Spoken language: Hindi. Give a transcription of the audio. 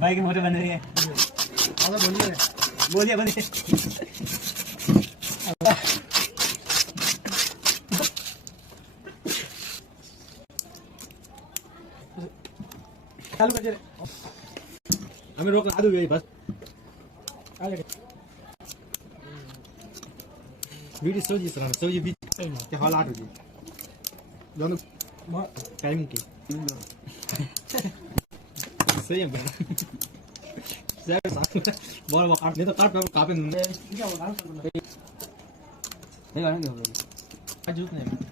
भाई की फोटो बन रही है। बोलिए बोलिए बोलिए। चालू कर हमें रोक ला दो बस वीडियो सोजी सर सोजी भी क्या हाल आ रही है दोनों टाइम की सही है सर साथ बहुत काट नहीं तो काट पे कापे नहीं क्या होगा नहीं गाना क्या होगा आज जूत नहीं